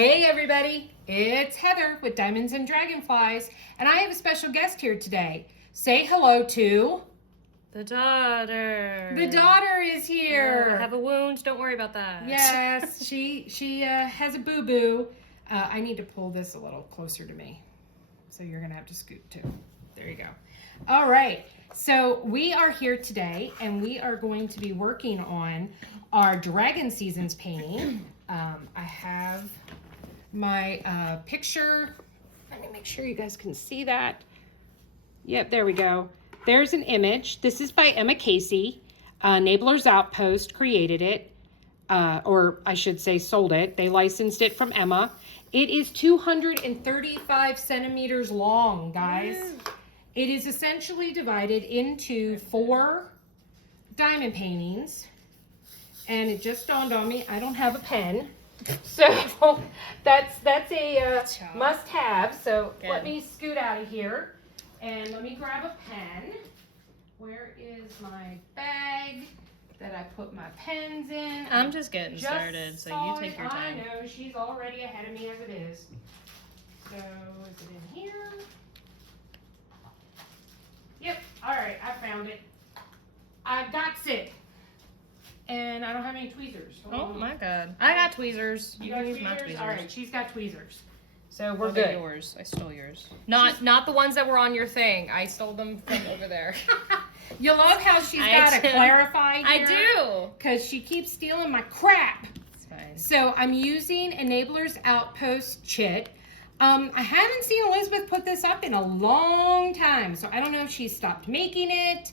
Hey everybody, it's Heather with Diamonds and Dragonflies, and I have a special guest here today. Say hello to... The daughter. The daughter is here. Yeah, I have a wound, don't worry about that. Yes, she has a boo-boo. I need to pull this a little closer to me, so you're going to have to scoot too. There you go. All right, so we are here today, and we are going to be working on our Dragon Seasons painting. I have my picture. Let me make sure you guys can see that. Yep, there we go. There's an image. This is by Emma Casey. Nabler's Outpost created it, or I should say sold it. They licensed it from Emma. It is 235 centimeters long, guys. Woo. It is essentially divided into 4 diamond paintings. And it just dawned on me, I don't have a pen. So that's a must-have. So good. Let me scoot out of here and let me grab a pen. Where is my bag that I put my pens in? I'm just getting started, so you take your time. I know, she's already ahead of me as it is. So is it in here? Yep, all right, I found it. I got it. And I don't have any tweezers. Hold on. My God. I got tweezers. You can use my tweezers? All right, she's got tweezers. So we're good. They're yours. I stole yours. Not the ones that were on your thing. I stole them from over there. You love how she's got to clarify here? I do. Because she keeps stealing my crap. It's fine. So I'm using Nabler's Outpost chit. I haven't seen Elizabeth put this up in a long time, so I don't know if she stopped making it.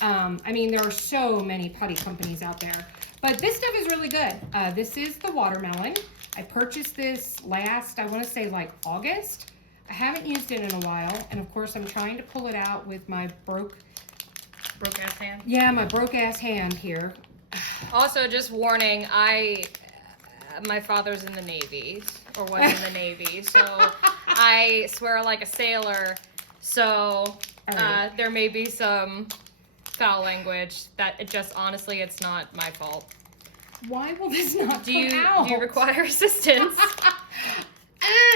I mean, there are so many putty companies out there, but this stuff is really good. This is the watermelon. I purchased this last, I want to say like August. I haven't used it in a while, and of course I'm trying to pull it out with my broke ass hand. Yeah, my broke ass hand here. Also, just warning, my father's in the Navy, or was in the Navy, so I swear like a sailor, so there may be some foul language that it just, honestly, it's not my fault. Why will this not come out? Do you require assistance?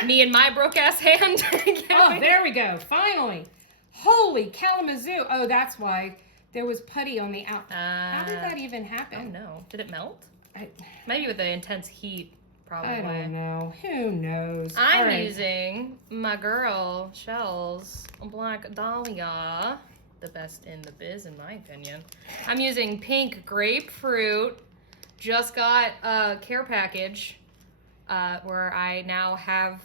Me and my broke ass hand. Oh, there we go. Finally. Holy Kalamazoo. Oh, that's why there was putty on the out. How did that even happen? I don't know. Did it melt? Maybe with the intense heat, probably. I don't know. Who knows? I'm using my girl, Shell's Black Dahlia. The best in the biz, in my opinion. I'm using pink grapefruit. Just got a care package where I now have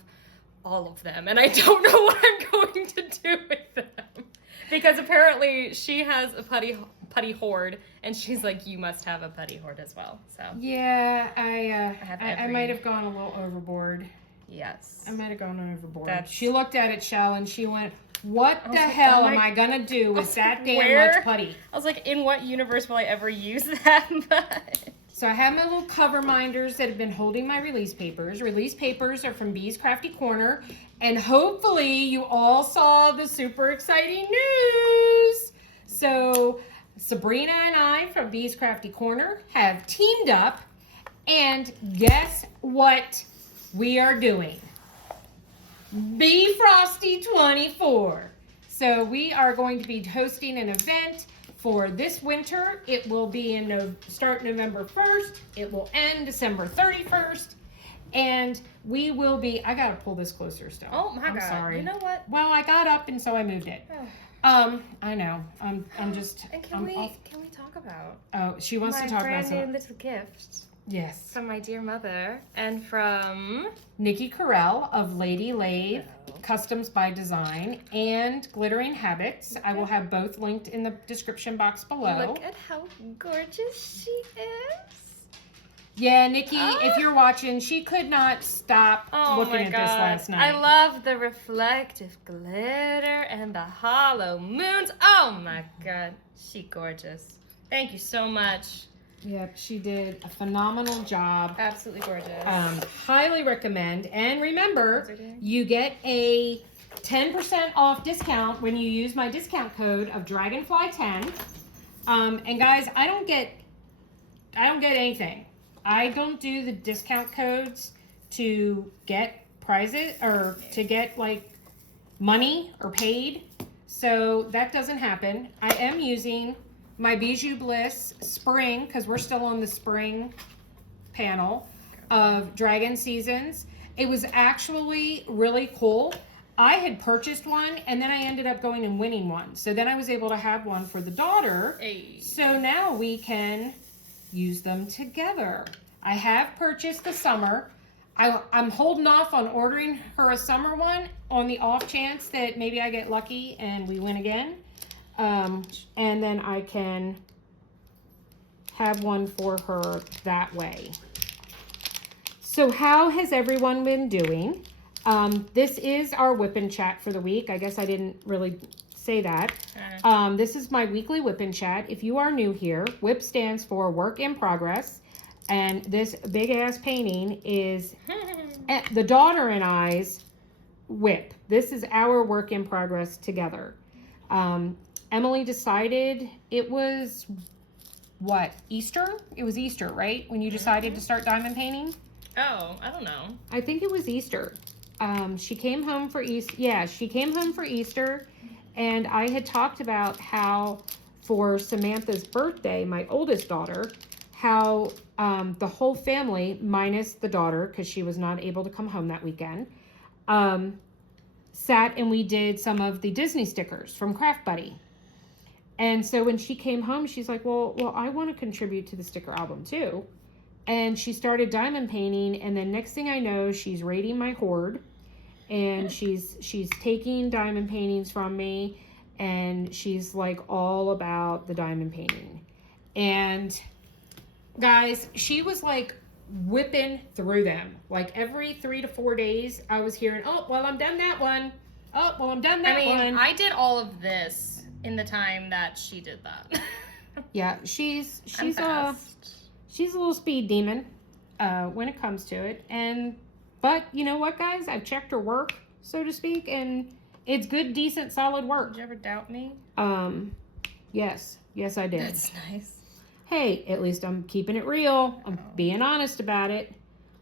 all of them, and I don't know what I'm going to do with them because apparently she has a putty hoard, and she's like, "You must have a putty hoard as well." So yeah, I might have gone a little overboard. Yes, I might have gone overboard. She looked at it, Shell, and she went, what the hell am I gonna do with that damn much putty? I was like, in what universe will I ever use that much? So I have my little cover minders that have been holding my release papers. Release papers are from Bee's Crafty Corner. And hopefully you all saw the super exciting news. So Sabrina and I from Bee's Crafty Corner have teamed up. And guess what we are doing? Bee Frosty 24. So we are going to be hosting an event for this winter. It will be start November 1st. It will end December 31st. And we will be, I gotta pull this closer still. Oh my God. Sorry. You know what? Well, I got up and so I moved it. I know. I'm just. And can we talk about? Oh, she wants to talk about my brand new little gift. Yes. From my dear mother and from Nikki Correll of Lady Lathe Customs by Design and Glittering Habits. I will have both linked in the description box below. Look at how gorgeous she is. Yeah, Nikki, if you're watching, she could not stop looking at this last night. I love the reflective glitter and the hollow moons. Oh my God, she gorgeous. Thank you so much. Yep, she did a phenomenal job. Absolutely gorgeous. Highly recommend. And remember, you get a 10% off discount when you use my discount code of Dragonfly10. And guys, I don't get anything. I don't do the discount codes to get prizes or to get like money or paid. So that doesn't happen. I am using my Bijou Bliss spring, because we're still on the spring panel of Dragon Seasons. It was actually really cool. I had purchased one and then I ended up going and winning one. So then I was able to have one for the daughter. Hey. So now we can use them together. I have purchased the summer. I'm holding off on ordering her a summer one on the off chance that maybe I get lucky and we win again. And then I can have one for her that way. So how has everyone been doing? This is our whip and chat for the week. I guess I didn't really say that. This is my weekly whip and chat. If you are new here, whip stands for work in progress. And this big ass painting is the daughter and I's whip. This is our work in progress together. Emily decided it was what? Easter? It was Easter, right? When you decided to start diamond painting? Oh, I don't know. I think it was Easter. She came home for Easter. Yeah, she came home for Easter. And I had talked about how for Samantha's birthday, my oldest daughter, how the whole family, minus the daughter, because she was not able to come home that weekend, sat and we did some of the Disney stickers from Craft Buddy. And so when she came home, she's like, well, I want to contribute to the sticker album too. And she started diamond painting, and then next thing I know, she's raiding my hoard, and she's taking diamond paintings from me, and she's like all about the diamond painting. And guys, she was like whipping through them. Like every 3 to 4 days, I was hearing, oh, well, I'm done that one. Oh, well, I'm done that one. I did all of this in the time that she did that. Yeah, she's a little speed demon when it comes to it. But you know what, guys? I've checked her work, so to speak, and it's good, decent, solid work. Did you ever doubt me? Yes, I did. That's nice. Hey, at least I'm keeping it real. I'm being honest about it.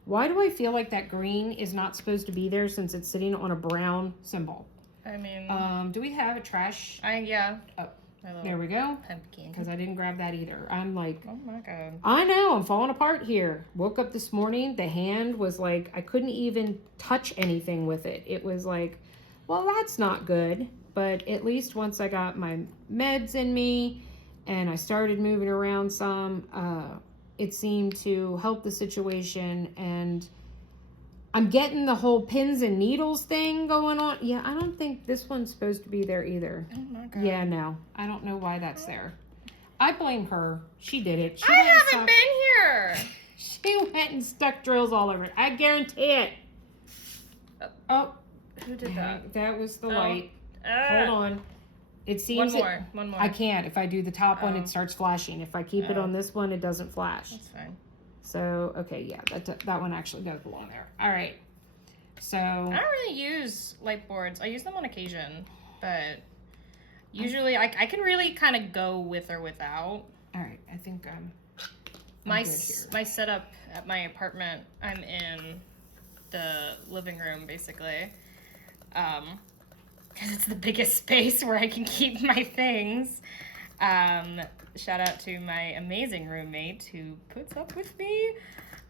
Why do I feel like that green is not supposed to be there since it's sitting on a brown symbol? I mean, do we have a trash? Yeah. Oh, there we go. Pumpkin. Because I didn't grab that either. I'm like, Oh my god. I know, I'm falling apart here. Woke up this morning, the hand was like, I couldn't even touch anything with it. It was like, well, that's not good. But at least once I got my meds in me and I started moving around some, it seemed to help the situation. And I'm getting the whole pins and needles thing going on. Yeah, I don't think this one's supposed to be there either. Oh my god. Yeah, no. I don't know why that's there. I blame her. She did it. I haven't been here. She went and stuck drills all over it. I guarantee it. Oh. Who did that? That was the light. Ah. Hold on. It seems One more. I can't. If I do the top one, it starts flashing. If I keep it on this one, it doesn't flash. That's fine. So, okay, yeah, that one actually does belong there. All right. So I don't really use light boards. I use them on occasion, but usually I can really kind of go with or without. All right, I think my setup at my apartment, I'm in the living room basically, because it's the biggest space where I can keep my things. Shout out to my amazing roommate who puts up with me.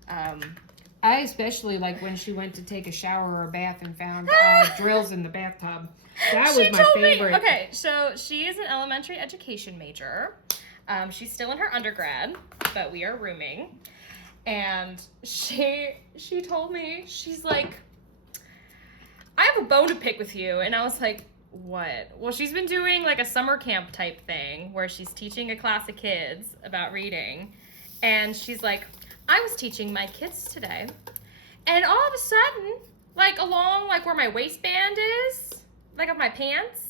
I especially like when she went to take a shower or a bath and found drills in the bathtub. That was my favorite. Okay, so she is an elementary education major. She's still in her undergrad, but we are rooming. And she told me, she's like, I have a bone to pick with you. And I was like, what? Well, she's been doing like a summer camp type thing where she's teaching a class of kids about reading. And she's like, I was teaching my kids today. And all of a sudden, like along like where my waistband is, like of my pants,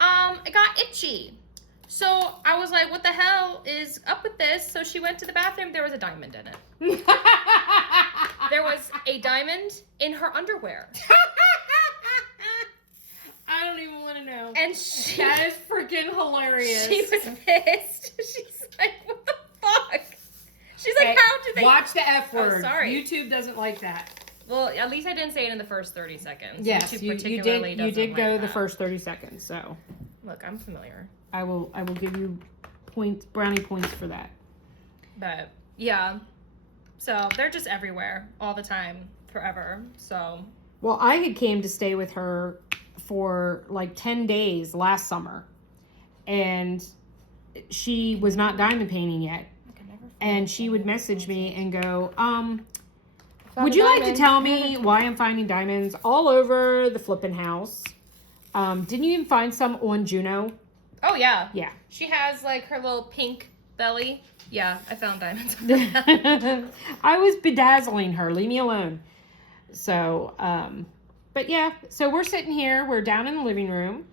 it got itchy. So I was like, what the hell is up with this? So she went to the bathroom. There was a diamond in it. There was a diamond in her underwear. I don't even want to know. And that is freaking hilarious. She was pissed. She's like, what the fuck? She's like, how did they... Watch the F word. Oh, sorry. YouTube doesn't like that. Well, at least I didn't say it in the first 30 seconds. Yes, YouTube you particularly did. You did doesn't go like the that. first 30 seconds. So Look, I'm familiar. I will give you brownie points for that. But yeah, so they're just everywhere all the time, forever. So Well, I had came to stay with her for like 10 days last summer, and she was not diamond painting yet. And she would message me and go, would you like to tell me why I'm finding diamonds all over the flipping house? Didn't you even find some on Juno? Oh yeah. Yeah. She has like her little pink belly. Yeah, I found diamonds. I was bedazzling her. Leave me alone. So, but yeah, so we're sitting here. We're down in the living room.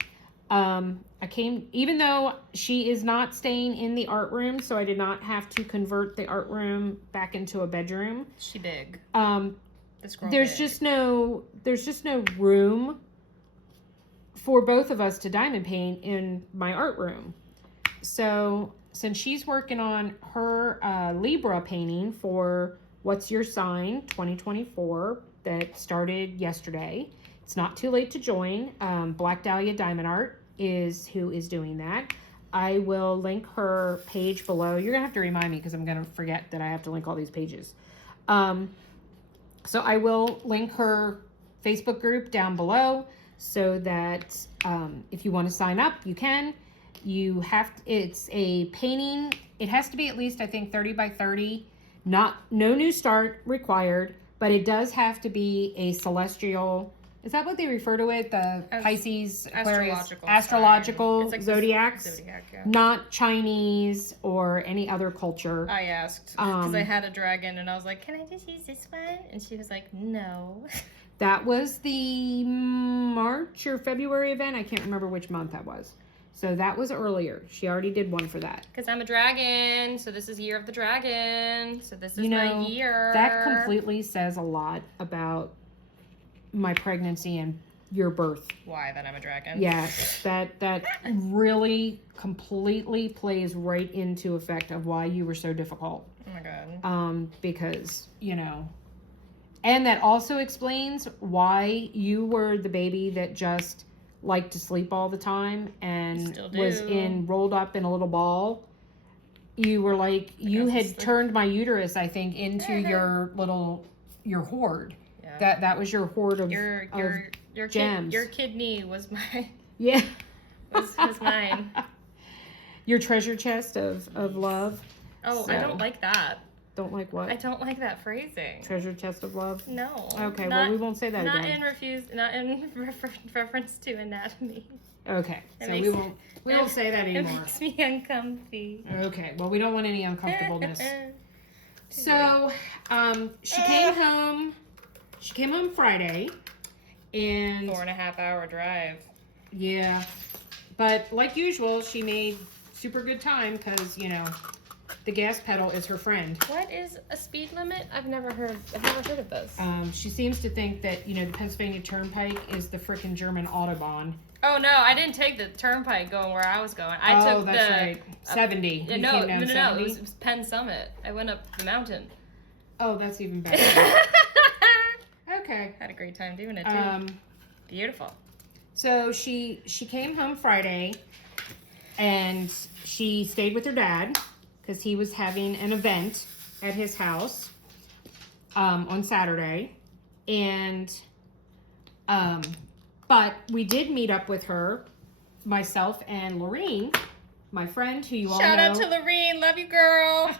I came, even though she is not staying in the art room, so I did not have to convert the art room back into a bedroom. She big. This girl There's big. just no room for both of us to diamond paint in my art room. So since she's working on her Libra painting for What's Your Sign 2024 that started yesterday, it's not too late to join. Black Dahlia Diamond Art is who is doing that. I will link her page below. You're gonna have to remind me because I'm gonna forget that I have to link all these pages. So I will link her Facebook group down below so that if you want to sign up, you can. You have it's a painting. It has to be at least, I think, 30 by 30. No new start required, but it does have to be a celestial. Is that what they refer to it? The Pisces, Aquarius, astrological It's like zodiacs, Zodiac, yeah. not Chinese or any other culture. I asked because I had a dragon and I was like, "Can I just use this one?" And she was like, "No." That was the March or February event. I can't remember which month that was. So that was earlier. She already did one for that. Because I'm a dragon, so this is Year of the Dragon. So this is You know, my year. that completely says a lot about my pregnancy and your birth. Why that I'm a dragon? Yes, that really completely plays right into effect of why you were so difficult. Oh my god. Because, you know, and that also explains why you were the baby that just liked to sleep all the time and Still do. was rolled up in a little ball. You were like, you had turned my uterus, I think, into your hoard. Yeah. That was your hoard of gems. Your kidney was my Yeah. was mine. Your treasure chest of love. Oh, So- I don't like that. Don't like what? I don't like that phrasing. Treasure chest of love? No. Okay, well, we won't say that not again. Not in reference to anatomy. Okay, It so makes- we won't say that It anymore. makes me uncomfy. Okay, well, we don't want any uncomfortableness. So, she came home. She came home Friday, and 4.5 hour drive. yeah, but like usual, she made super good time because you know the gas pedal is her friend. What is a speed limit? I've never heard of this. She seems to think that the Pennsylvania Turnpike is the frickin' German Autobahn. Oh no, I didn't take the turnpike going where I was going. I took that's the right. 70. You no, came down 70? It was Penn Summit. I went up the mountain. Oh, that's even better. Okay. Had a great time doing it too. Beautiful. So she came home Friday, and she stayed with her dad because he was having an event at his house on Saturday, and but we did meet up with her, myself and Lorene, my friend who you all know. Shout out to Lorene, love you, girl.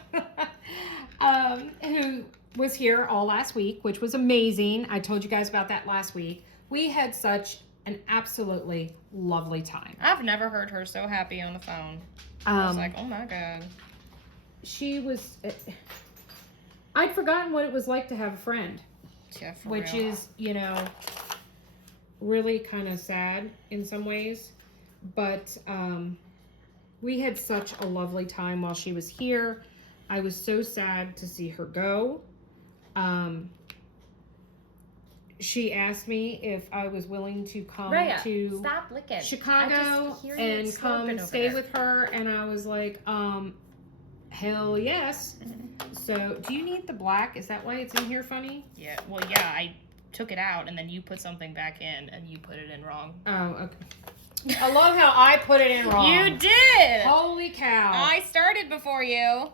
Who was here all last week, which was amazing. I told you guys about that last week. We had such an absolutely lovely time. I've never heard her so happy on the phone. I was like, oh my god. She was. I'd forgotten what it was like to have a friend, Yeah, for which real. is, really kind of sad in some ways. But we had such a lovely time while she was here. I was so sad to see her go. She asked me if I was willing to come Raya, to stop licking. Chicago and come stay with her, and I was like, hell yes. So, do you need the black? Is that why it's in here funny? Yeah, well, yeah, took it out and then you put something back in and you put it in wrong. Oh, okay. I love how I put it in wrong. You did! Holy cow. I started before you.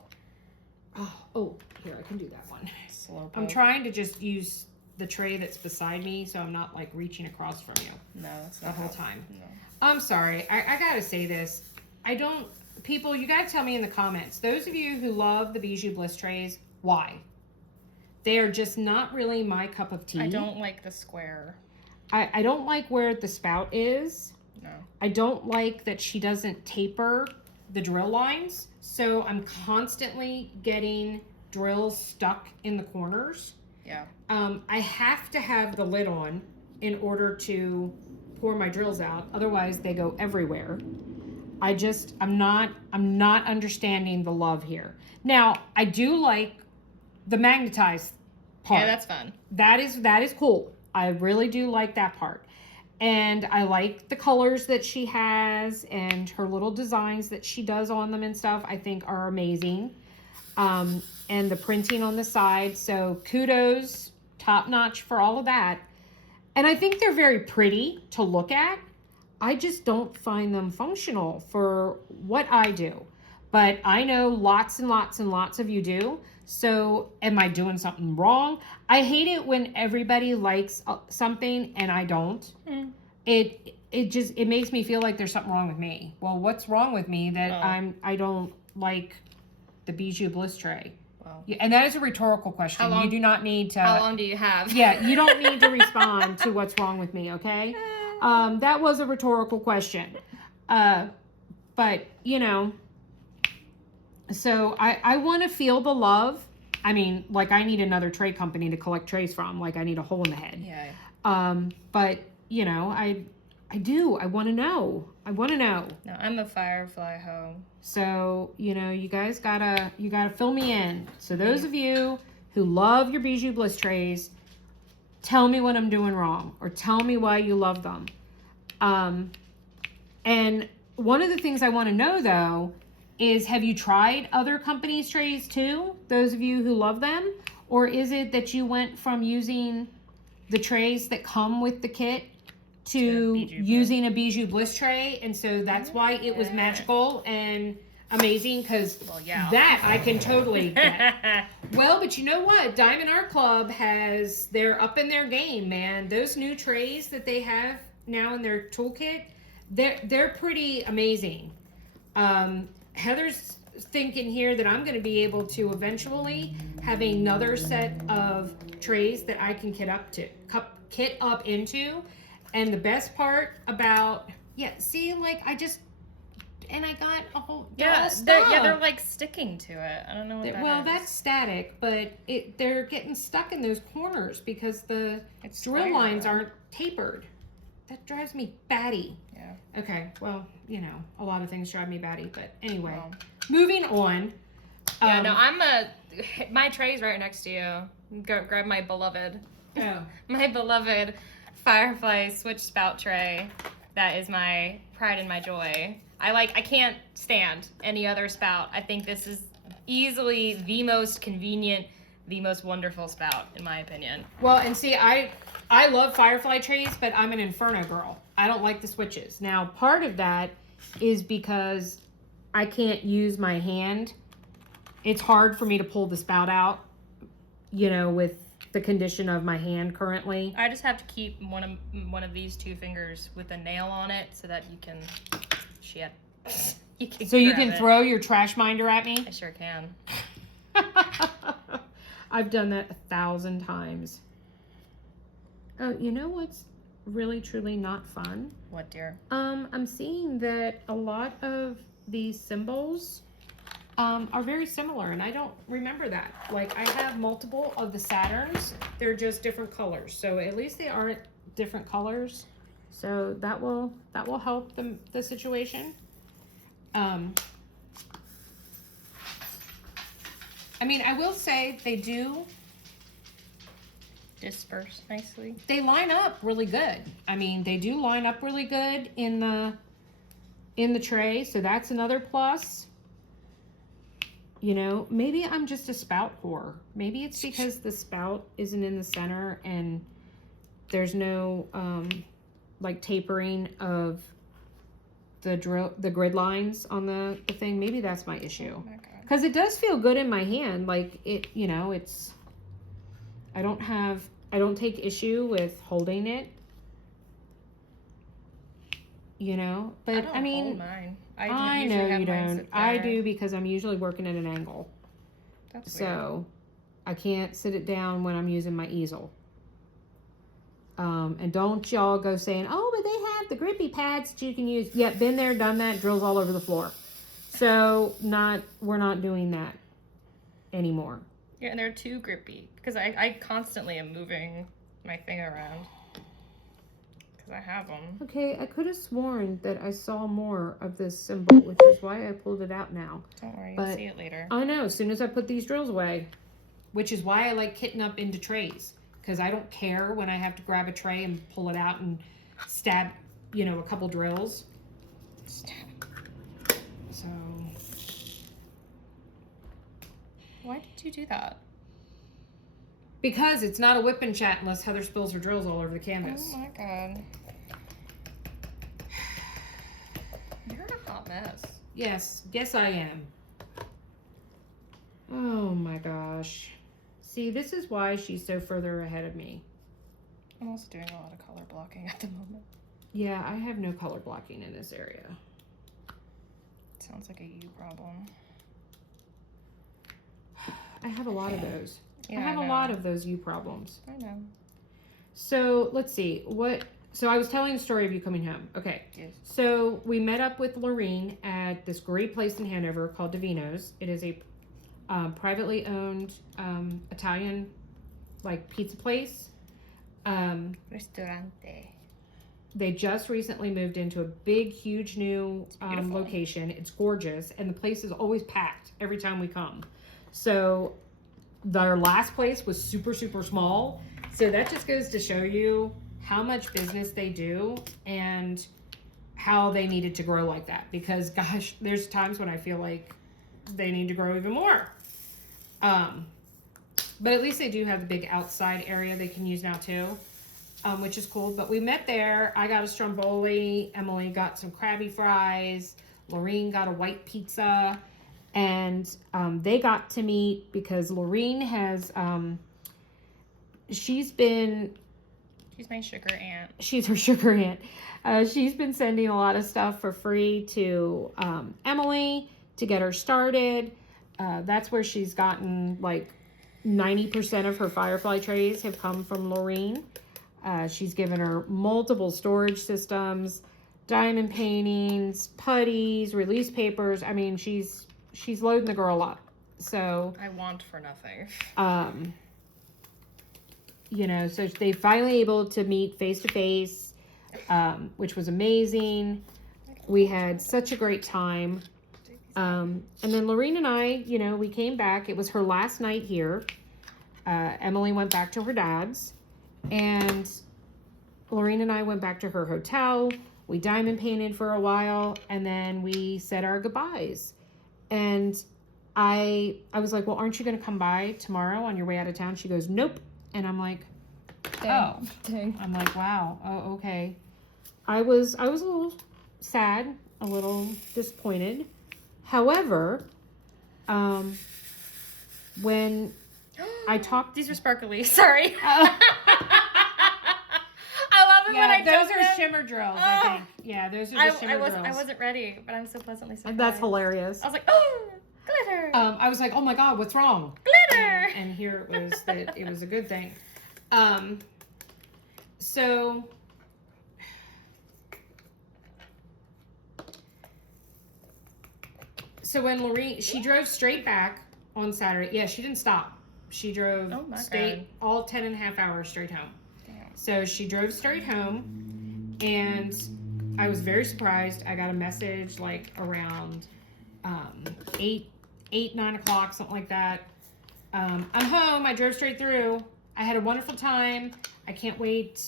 Oh, here, I can do that one. Slow I'm trying to just use the tray that's beside me so I'm not like reaching across from you. No, it's the not whole time. No. I'm sorry. I gotta say this. People, you gotta tell me in the comments. Those of you who love the Bijou Bliss trays, why? They are just not really my cup of tea. I don't like the square. I don't like where the spout is. No. I don't like that she doesn't taper the drill lines. So I'm constantly getting drills stuck in the corners. Yeah. I have to have the lid on in order to pour my drills out. Otherwise they go everywhere. I'm not understanding the love here. Now, I do like the magnetized part. Yeah, that's fun. That is cool. I really do like that part. And I like the colors that she has and her little designs that she does on them and stuff, I think are amazing. And the printing on the side. So kudos, top notch for all of that. And I think they're very pretty to look at. I just don't find them functional for what I do. But I know lots and lots and lots of you do. So am I doing something wrong? I hate it when everybody likes something and I don't. Mm. It makes me feel like there's something wrong with me. Well, what's wrong with me that I don't like the Bijou Bliss tray? Wow. Yeah, and that is a rhetorical question. You do not need to. How long do you have? Yeah, you don't need to respond to what's wrong with me, okay? That was a rhetorical question. But, you know, so I want to feel the love. I mean, like I need another tray company to collect trays from. Like I need a hole in the head. Yeah. But, you know, I do. I want to know. No, I'm a Firefly hoe. So, you know, you guys gotta fill me in. So those of you who love your Bijou Bliss trays, tell me what I'm doing wrong or tell me why you love them. And one of the things I want to know though is, have you tried other companies' trays too? Those of you who love them? Or is it that you went from using the trays that come with the kit to using a Bijou Bliss tray, and so that's why it was magical and amazing? Because that I can totally get. Well, but you know what? Diamond Art Club they're up in their game, man. Those new trays that they have now in their toolkit, they're pretty amazing. Heather's thinking here that I'm going to be able to eventually have another set of trays that I can kit up into. And the best part about, see, like I got a whole, they're like sticking to it. I don't know what that is. That's static, but they're getting stuck in those corners because the drill lines aren't tapered. That drives me batty. Yeah. Okay, well, you know, a lot of things drive me batty, but anyway, moving on. Yeah, no, my tray's right next to you. Go grab my beloved. Oh. My beloved Firefly switch spout tray. That is my pride and my joy. I can't stand any other spout. I think this is easily the most convenient, the most wonderful spout, in my opinion. Well, and see, I love Firefly trays, but I'm an Inferno girl. I don't like the switches. Now, part of that is because I can't use my hand. It's hard for me to pull the spout out, you know, with the condition of my hand currently. I just have to keep one of these two fingers with a nail on it so that you can you can throw your trash minder at me? I sure can. I've done that 1,000 times. Oh, you know what's really truly not fun? What, dear? I'm seeing that a lot of these symbols are very similar, and I don't remember that. Like, I have multiple of the Saturns. They're just different colors, so at least they aren't different colors. So that will help the situation. I mean, I will say they do disperse nicely. They line up really good. I mean, they do line up really good in the tray, so that's another plus. You know, maybe I'm just a spout whore. Maybe it's because the spout isn't in the center and there's no like tapering of the grid lines on the thing. Maybe that's my issue. Oh my God. Because it does feel good in my hand. Like it, you know, it's, I don't take issue with holding it. You know, but I mean, hold mine. I know you don't. I do because I'm usually working at an angle. That's so weird. I can't sit it down when I'm using my easel. And don't y'all go saying, oh, but they have the grippy pads that you can use. Yeah, been there, done that, drills all over the floor. So we're not doing that anymore. Yeah, and they're too grippy because I constantly am moving my thing around because I have them. Okay, I could have sworn that I saw more of this symbol, which is why I pulled it out now. Don't worry, you'll see it later. I know, as soon as I put these drills away, which is why I like kitting up into trays. Because I don't care when I have to grab a tray and pull it out and stab, you know, a couple drills. So. Why did you do that? Because it's not a whip and chat unless Heather spills her drills all over the canvas. Oh my God. You're a hot mess. Yes, I am. Oh my gosh. See, this is why she's so further ahead of me. I'm also doing a lot of color blocking at the moment. Yeah, I have no color blocking in this area. Sounds like a you problem. I have a lot of those. Yeah, I have a lot of those you problems. I know. So let's see. So I was telling the story of you coming home. Okay. Yes. So we met up with Lorene at this great place in Hanover called Davino's. It is a privately owned Italian like pizza place. Ristorante. They just recently moved into a big, huge new location. It's gorgeous, and the place is always packed every time we come. So their last place was super, super small. So that just goes to show you how much business they do and how they needed to grow like that. Because gosh, there's times when I feel like they need to grow even more. But at least they do have the big outside area they can use now too, which is cool. But we met there. I got a stromboli. Emily got some Krabby fries. Lorene got a white pizza. And they got to meet because Lorene has, she's my sugar aunt. She's her sugar aunt. She's been sending a lot of stuff for free to Emily to get her started. That's where she's gotten like 90% of her firefly trays have come from Lorene. She's given her multiple storage systems, diamond paintings, putties, release papers. I mean, she's loading the girl up. So I want for nothing. You know, so they finally able to meet face to face, which was amazing. We had such a great time. And then Lorene and I, you know, we came back. It was her last night here. Emily went back to her dad's, and Lorene and I went back to her hotel. We diamond painted for a while, and then we said our goodbyes. And I was like, well, aren't you going to come by tomorrow on your way out of town? She goes, nope. And I'm like, oh. Dang. I'm like, wow. Oh, okay. I was a little sad, a little disappointed. However, when I talked... These are sparkly. Sorry. I love it when I those are shimmer drills, I think. Yeah, those are the shimmer drills. I wasn't ready, but I'm so pleasantly surprised. That's hilarious. I was like, oh, glitter. I was like, oh my God, what's wrong? Glitter. And here it was that it was a good thing. So when Lorene, she drove straight back on Saturday. Yeah, she didn't stop. She drove all 10 and a half hours straight home. Damn. So she drove straight home, and I was very surprised. I got a message like around 8, 9 o'clock, something like that. I'm home. I drove straight through. I had a wonderful time. I can't wait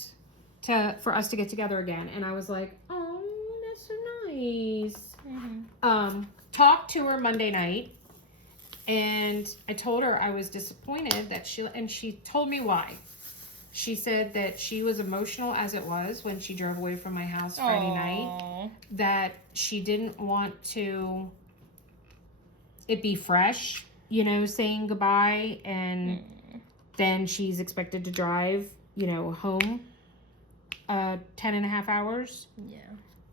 for us to get together again. And I was like, oh, that's so nice. Mm-hmm. Talked to her Monday night, and I told her I was disappointed that she told me why. She said that she was emotional as it was when she drove away from my house Friday night. That she didn't want to it be fresh, you know, saying goodbye. And then she's expected to drive, you know, home 10.5 hours. Yeah.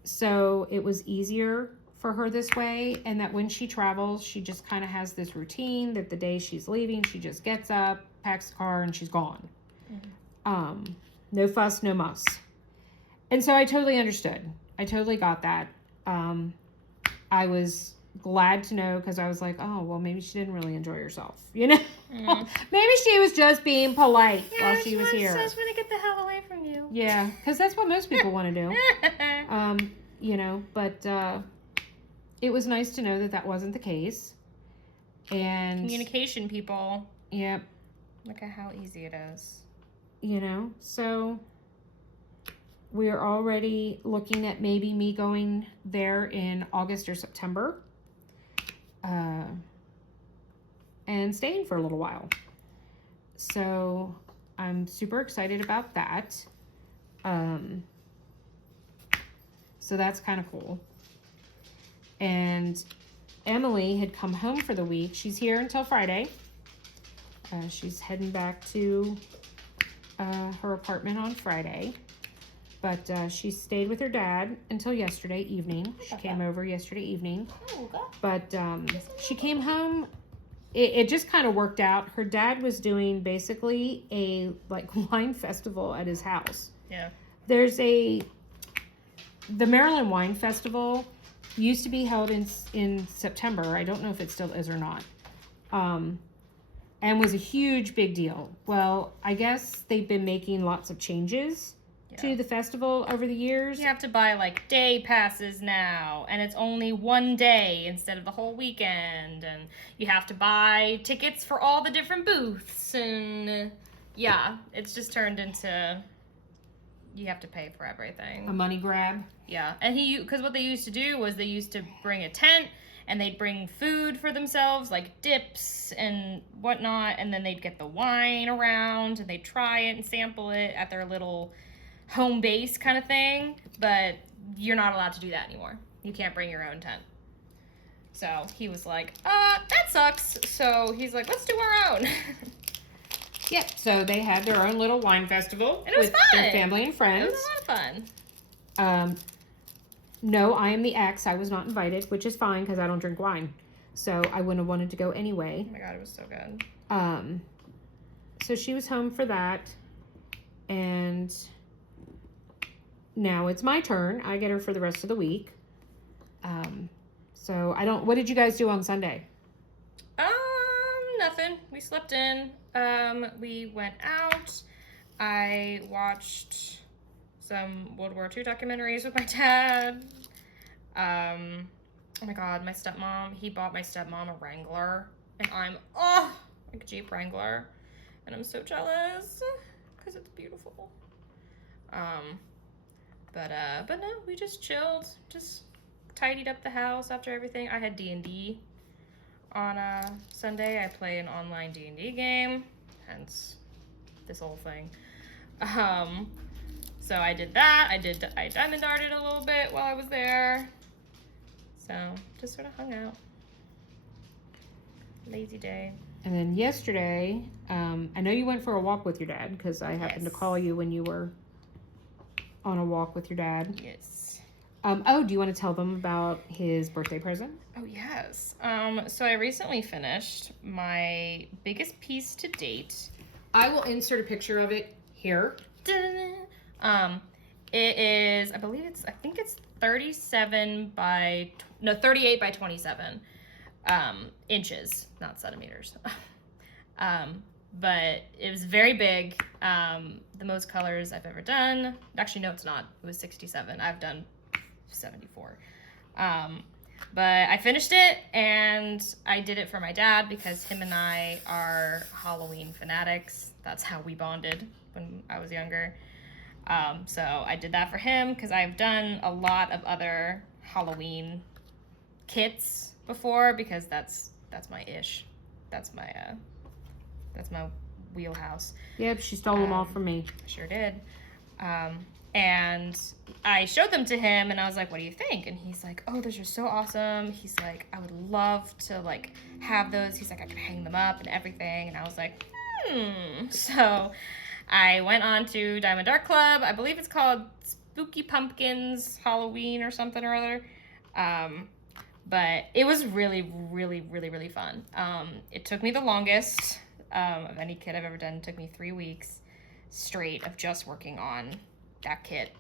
So it was easier for her this way. And that when she travels, she just kind of has this routine that the day she's leaving, she just gets up, packs the car, and she's gone. No fuss, no muss. And so I totally understood. I totally got that. I was glad to know, because I was like, oh, well, maybe she didn't really enjoy herself, you know? Maybe she was just being polite while she was here. I just want to get the hell away from you. Yeah, because that's what most people want to do. You know, but it was nice to know that that wasn't the case. And Communication, people. Yep. Look at how easy it is. You know, so we're already looking at maybe me going there in August or September. And staying for a little while. So I'm super excited about that. So that's kind of cool. And Emily had come home for the week. She's here until Friday. She's heading back to her apartment on Friday. But she stayed with her dad until yesterday evening. She came over yesterday evening. But she came home. It just kind of worked out. Her dad was doing basically a wine festival at his house. Yeah. There's the Maryland Wine Festival used to be held in September. I don't know if it still is or not. And was a huge big deal. Well, I guess they've been making lots of changes to the festival over the years. You have to buy day passes now, and it's only one day instead of the whole weekend, and you have to buy tickets for all the different booths, and yeah, it's just turned into you have to pay for everything. A money grab. Yeah, and because what they used to do was they used to bring a tent, and they'd bring food for themselves, like dips and whatnot, and then they'd get the wine around, and they'd try it and sample it at their little home base kind of thing, but you're not allowed to do that anymore. You can't bring your own tent. So he was like, that sucks. So he's like, let's do our own. Yep, so they had their own little wine festival and it was with fun. their family and friends. It was a lot of fun. No, I am the ex. I was not invited, which is fine because I don't drink wine. So I wouldn't have wanted to go anyway. Oh my God, it was so good. So she was home for that. And now it's my turn. I get her for the rest of the week. So what did you guys do on Sunday? Nothing. We slept in. We went out. I watched some World War II documentaries with my dad. Oh my God, my stepmom, he bought my stepmom a Wrangler, and I'm, like a Jeep Wrangler, and I'm so jealous, because it's beautiful. But no, we just chilled, just tidied up the house after everything. I had D&D on Sunday. I play an online D&D game, hence this whole thing. So I did that. I diamond darted a little bit while I was there. So just sort of hung out. Lazy day. And then yesterday, I know you went for a walk with your dad because I happened to call you when you were on a walk with your dad. Yes. Do you want to tell them about his birthday present? Oh, yes. So I recently finished my biggest piece to date. I will insert a picture of it here. It is, I think it's 38 by 27 inches, not centimeters. But it was very big. The most colors I've ever done. Actually, no, it's not. It was 67. I've done 74. But I finished it, and I did it for my dad because him and I are Halloween fanatics. That's how we bonded when I was younger. So I did that for him because I've done a lot of other Halloween kits before because that's my ish. That's my wheelhouse. Yep, she stole them all from me. Sure did. And I showed them to him, and I was like, what do you think? And he's like, oh, those are so awesome. He's like, I would love to, like, have those. He's like, I could hang them up and everything. And I was like, So I went on to Diamond Art Club. I believe it's called Spooky Pumpkins Halloween or something or other. But it was really, really, really, really fun. It took me the longest of any kit I've ever done. It took me 3 weeks straight of just working on that kit.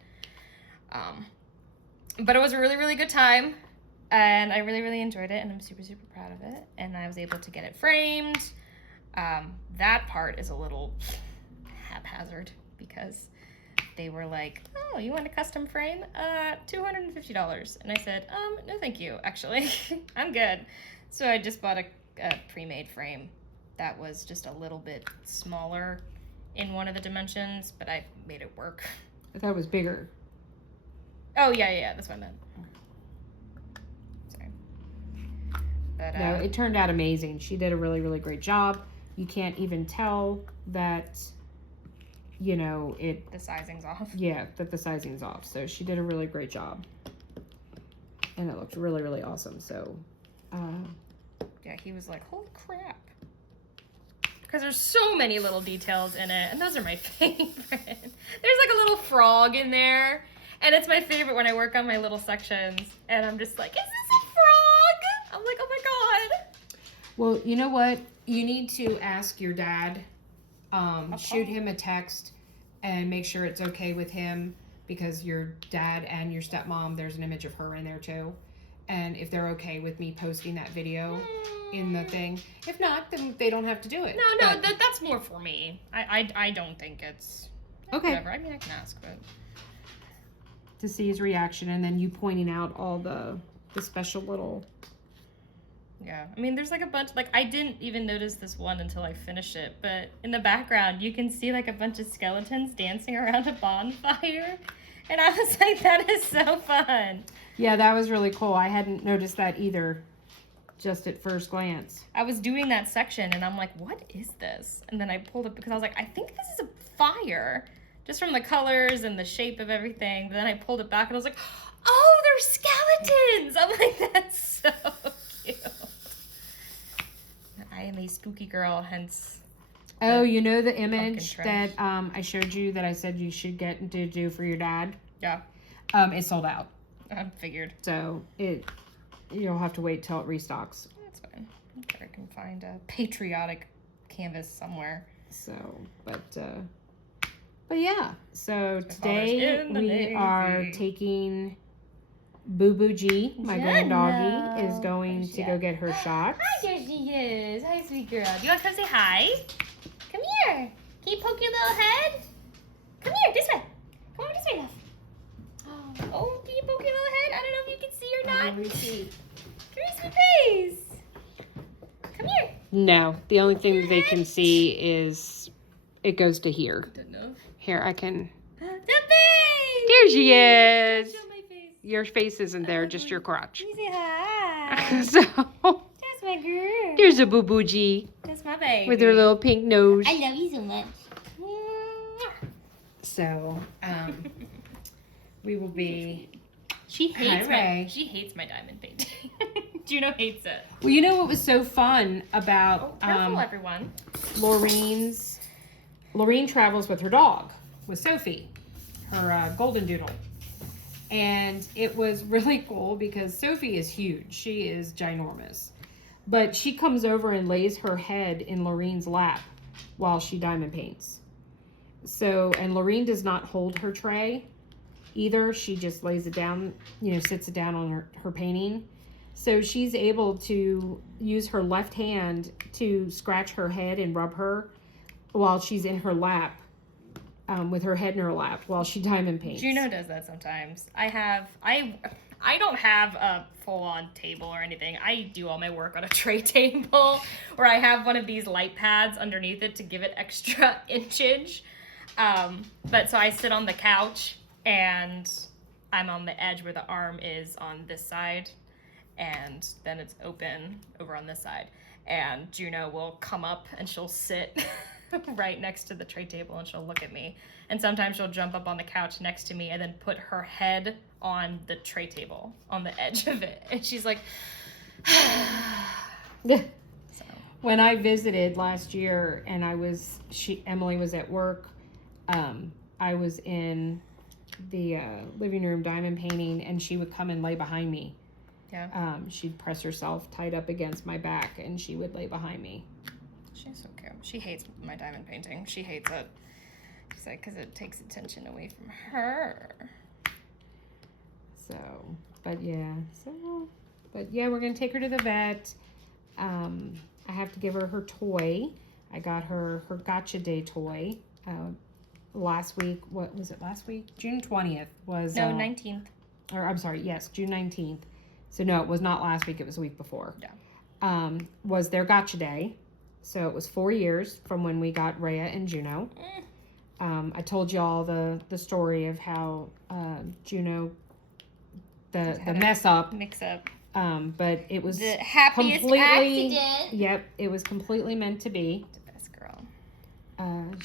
But it was a really, really good time. And I really, really enjoyed it. And I'm super, super proud of it. And I was able to get it framed. That part is a little haphazard because they were like, oh, you want a custom frame? $250. And I said, no, thank you, actually. I'm good. So I just bought a pre-made frame that was just a little bit smaller in one of the dimensions, but I made it work. I thought it was bigger. Oh, yeah, that's what I meant. Sorry. But, no, it turned out amazing. She did a really, really great job. You can't even tell that, you know, the sizing's off. Yeah, that the sizing's off. So she did a really great job. And it looked really, really awesome. So, yeah, he was like, holy crap. Because there's so many little details in it, and those are my favorite. There's like a little frog in there, and it's my favorite when I work on my little sections, and I'm just like, is this a frog? I'm like, oh my god. well, you know what? You need to ask your dad, shoot him a text and make sure it's okay with him, because your dad and your stepmom, there's an image of her in there too. And if they're okay with me posting that video in the thing. If not, then they don't have to do it. No, that's more for me. I don't think it's... Okay. Whatever. I mean, I can ask, but... To see his reaction, and then you pointing out all the special little... Yeah, I mean, there's like a bunch, like, I didn't even notice this one until I finished it, but in the background, you can see like a bunch of skeletons dancing around a bonfire, and I was like, that is so fun. Yeah, that was really cool. I hadn't noticed that either, just at first glance. I was doing that section, and I'm like, what is this? And then I pulled it, because I was like, I think this is a fire, just from the colors and the shape of everything, but then I pulled it back, and I was like, oh, they're skeletons! I'm like, that's so cute. I am a spooky girl, hence... Oh, you know the image that I showed you that I said you should get to do for your dad? Yeah. It sold out. I figured. So you'll have to wait till it restocks. That's fine. I'm sure I can find a patriotic canvas somewhere. So, but yeah. So today we are taking Boo Boo G, my granddoggy, is going to go get her shots. Hi, there she is. Hi, sweet girl. Do you want to come say hi? Come here. Can you poke your little head? Come here, this way. Come over this way, love. Oh, can you poke your little head? I don't know if you can see or not. Let me see. Come here, sweet face. Come here. No, the only thing that they can see is it goes to here. Good enough. Here, I can. The face. There she is. Show my face. Your face isn't there, just your crotch. Let me say hi. So, There's my girl. here's a Boo Boo G That's my baby. with her little pink nose. I love you so much. So, we will be. She hates Ray. she hates my diamond painting. Juno hates it. Well, you know what was so fun about Careful, everyone. Lorene travels with her dog, with Sophie, her golden doodle. And it was really cool because Sophie is huge. She is ginormous. But she comes over and lays her head in Lorene's lap while she diamond paints. So, and Lorene does not hold her tray either. She just lays it down, sits it down on her painting. So she's able to use her left hand to scratch her head and rub her while she's in her lap, with her head in her lap while she diamond paints. Juno does that sometimes. I don't have a full-on table or anything. I do all my work on a tray table where I have one of these light pads underneath it to give it extra inchage. But so I sit on the couch and I'm on the edge where the arm is on this side, and then it's open over on this side. And Juno will come up and she'll sit right next to the tray table and she'll look at me. And sometimes she'll jump up on the couch next to me and then put her head on the tray table, on the edge of it. And she's like, so. When I visited last year and Emily was at work, I was in the living room diamond painting, and she would come and lay behind me. Yeah. She'd press herself tight up against my back, and she would lay behind me. She's so cute. She hates my diamond painting. She hates it. She's like, because it takes attention away from her. But yeah, we're going to take her to the vet. I have to give her her toy. I got her Gotcha Day toy. Last week, what was it last week? June 20th was... No, 19th. Or I'm sorry, yes, June 19th. So no, it was not last week, it was the week before. Yeah. Was their Gotcha Day. So it was 4 years from when we got Rhea and Juno. I told y'all the story of how Juno, the mess up. Mix up. But it was the happiest accident. Yep, it was completely meant to be. The best girl.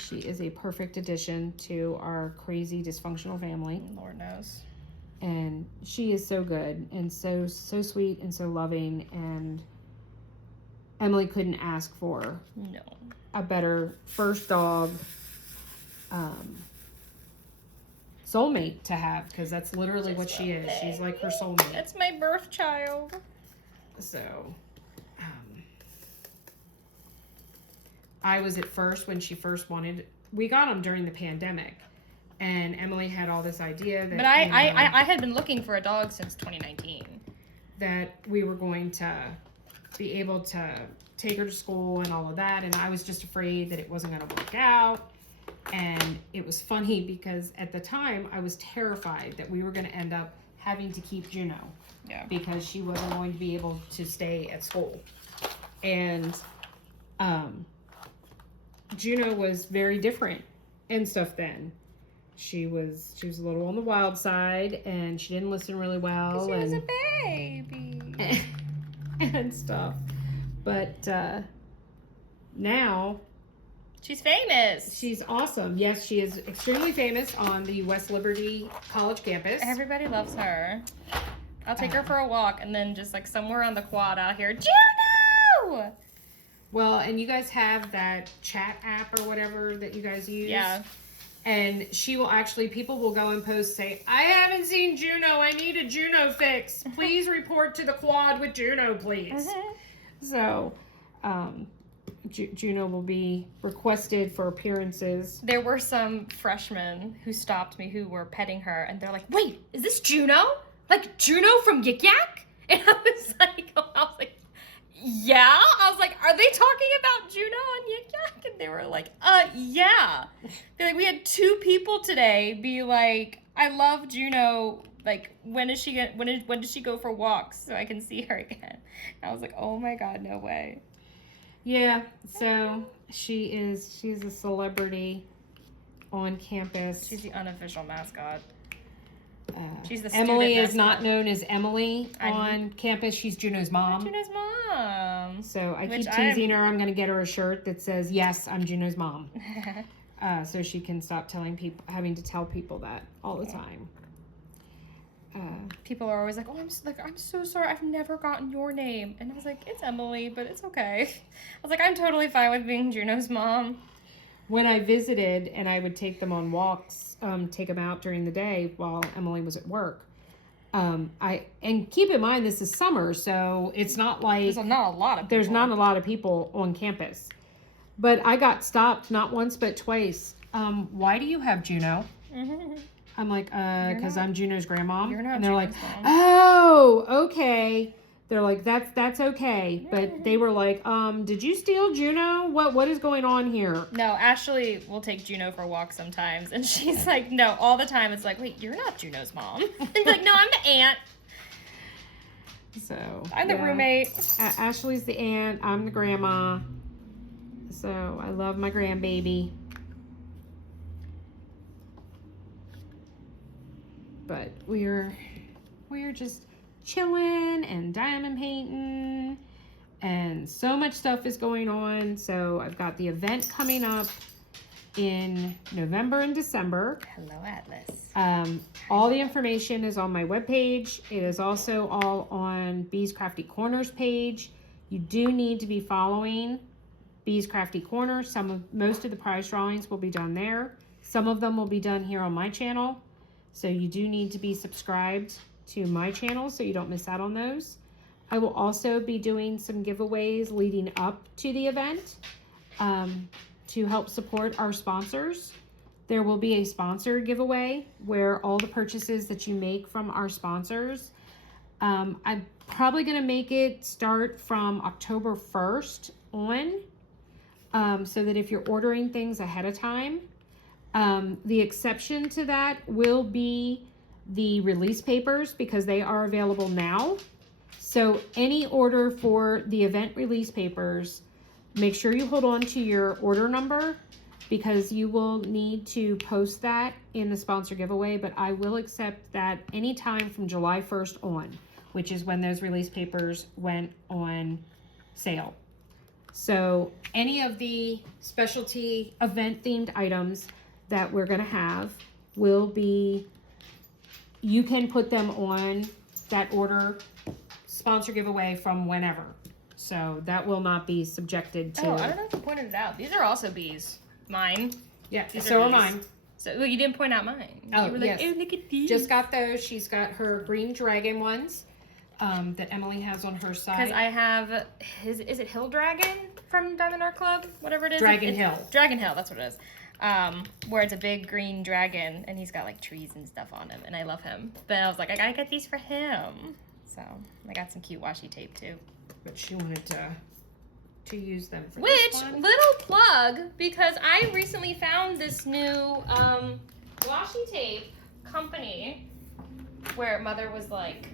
She is a perfect addition to our crazy dysfunctional family. Lord knows. And she is so good and so sweet and so loving, and Emily couldn't ask for a better first dog soulmate to have, because that's literally what she is. She's like her soulmate. That's my birth child. So I was at first, when she first wanted, we got them during the pandemic, and Emily had all this idea that, but I had been looking for a dog since 2019, that we were going to be able to take her to school and all of that, and I was just afraid that it wasn't going to work out. And it was funny because at the time I was terrified that we were going to end up having to keep Juno, because she wasn't going to be able to stay at school. And Juno was very different and stuff then. She was a little on the wild side, and she didn't listen really well. She was a baby. And stuff. But now... she's famous. She's awesome. Yes, she is extremely famous on the West Liberty College campus. Everybody loves her. I'll take her for a walk, and then just like somewhere on the quad out here, Juno! Well, and you guys have that chat app or whatever that you guys use. Yeah. And she will actually, people will go and post, say, I haven't seen Juno. I need a Juno fix. Please report to the quad with Juno, please. So, Juno will be requested for appearances. There were some freshmen who stopped me who were petting her, and they're like, wait, is this Juno? Like Juno from Yik Yak? And I was like, yeah? I was like, are they talking about Juno on Yik Yak? And they were like, yeah. They're like, we had 2 people today be like, I love Juno. Like, when does she go for walks so I can see her again? And I was like, oh my God, no way. Yeah, so she's a celebrity on campus. She's the unofficial mascot. She's the Emily is mascot. not known as Emily on campus. She's Juno's mom. Juno's mom. So I keep teasing her. I'm going to get her a shirt that says, yes, I'm Juno's mom. So she can stop having to tell people that all the time. People are always like, oh, I'm so sorry. I've never gotten your name. And I was like, it's Emily, but it's okay. I was like, I'm totally fine with being Juno's mom. When I visited and I would take them on walks, take them out during the day while Emily was at work. And keep in mind, this is summer, so it's not like... There's not a lot of people on campus. But I got stopped not once but twice. Why do you have Juno? I'm like, because I'm Juno's grandma. You're not and they're Juno's like, mom. oh, okay. They're like, that's okay. But they were like, did you steal Juno? What is going on here? No, Ashley will take Juno for walks sometimes. And she's like, no, all the time. It's like, wait, you're not Juno's mom. And she's like, no, I'm the aunt. So I'm the roommate. Ashley's the aunt. I'm the grandma. So I love my grandbaby. But we're just chilling and diamond painting And so much stuff is going on. So I've got the event coming up in November and December. Hello, Atlas. All the information is on my webpage. It is also all on Bee's Crafty Corners page. You do need to be following Bee's Crafty Corner. Most of the prize drawings will be done there. Some of them will be done here on my channel. So you do need to be subscribed to my channel so you don't miss out on those. I will also be doing some giveaways leading up to the event to help support our sponsors. There will be a sponsor giveaway where all the purchases that you make from our sponsors, I'm probably going to make it start from October 1st on, so that if you're ordering things ahead of time, the exception to that will be the release papers because they are available now. So any order for the event release papers, make sure you hold on to your order number because you will need to post that in the sponsor giveaway, but I will accept that anytime from July 1st on, which is when those release papers went on sale. So any of the specialty event themed items that we're gonna have will be, you can put them on that order sponsor giveaway from whenever. So that will not be subjected to. Oh, I don't know if you pointed it out. These are also bees. Mine. Yeah, These so are bees. mine. So well, you didn't point out mine. Oh, You were like, yes. "Oh, look at these." Just got those. She's got her green dragon ones that Emily has on her side. Because I have is it Hill Dragon from Diamond Art Club? Whatever it is. Dragon It's Hill. Dragon Hill, that's what it is. Where it's a big green dragon and he's got like trees and stuff on him, and I love him. But I was like, I gotta get these for him. So I got some cute washi tape too. But she wanted to use them for Which, this one. little plug, because I recently found this new washi tape company where Mother was like,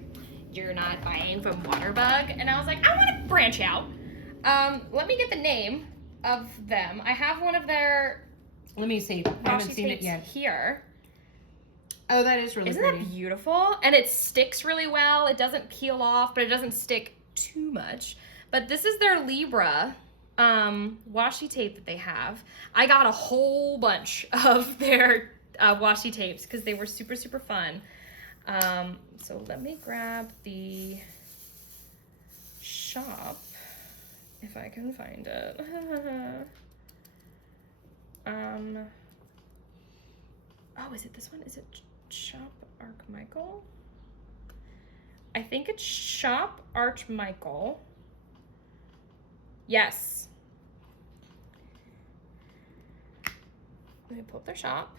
"You're not buying from Waterbug," and I was like, I want to branch out. Let me get the name of them. I have one of their Let me see. I haven't washi seen it tapes yet. here. Oh, that is really Isn't pretty. that beautiful? And it sticks really well. It doesn't peel off, but it doesn't stick too much. But this is their Libra washi tape that they have. I got a whole bunch of their washi tapes because they were super, super fun. So let me grab the shop if I can find it. Oh, is it this one? Is it Shop Archmichael? I think it's Shop Archmichael. Yes. Let me pull up their shop.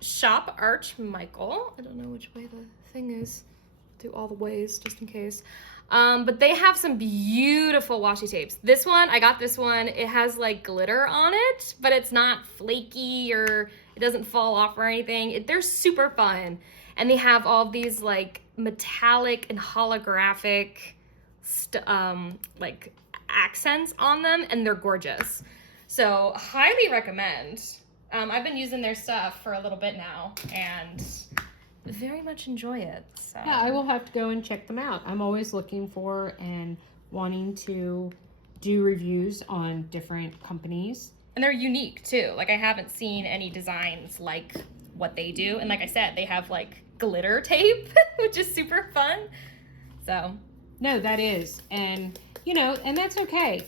Shop Archmichael. I don't know which way the thing is. Do all the ways just in case. But they have some beautiful washi tapes. This one, I got this one. It has like glitter on it, but it's not flaky or it doesn't fall off or anything. They're super fun. And they have all these like metallic and holographic like accents on them, and they're gorgeous. So highly recommend. I've been using their stuff for a little bit now and very much enjoy it. So. Yeah, I will have to go and check them out. I'm always looking for and wanting to do reviews on different companies. And they're unique too. Like I haven't seen any designs like what they do. And like I said, they have like glitter tape, which is super fun. So. No, that is. And, you know, and that's okay.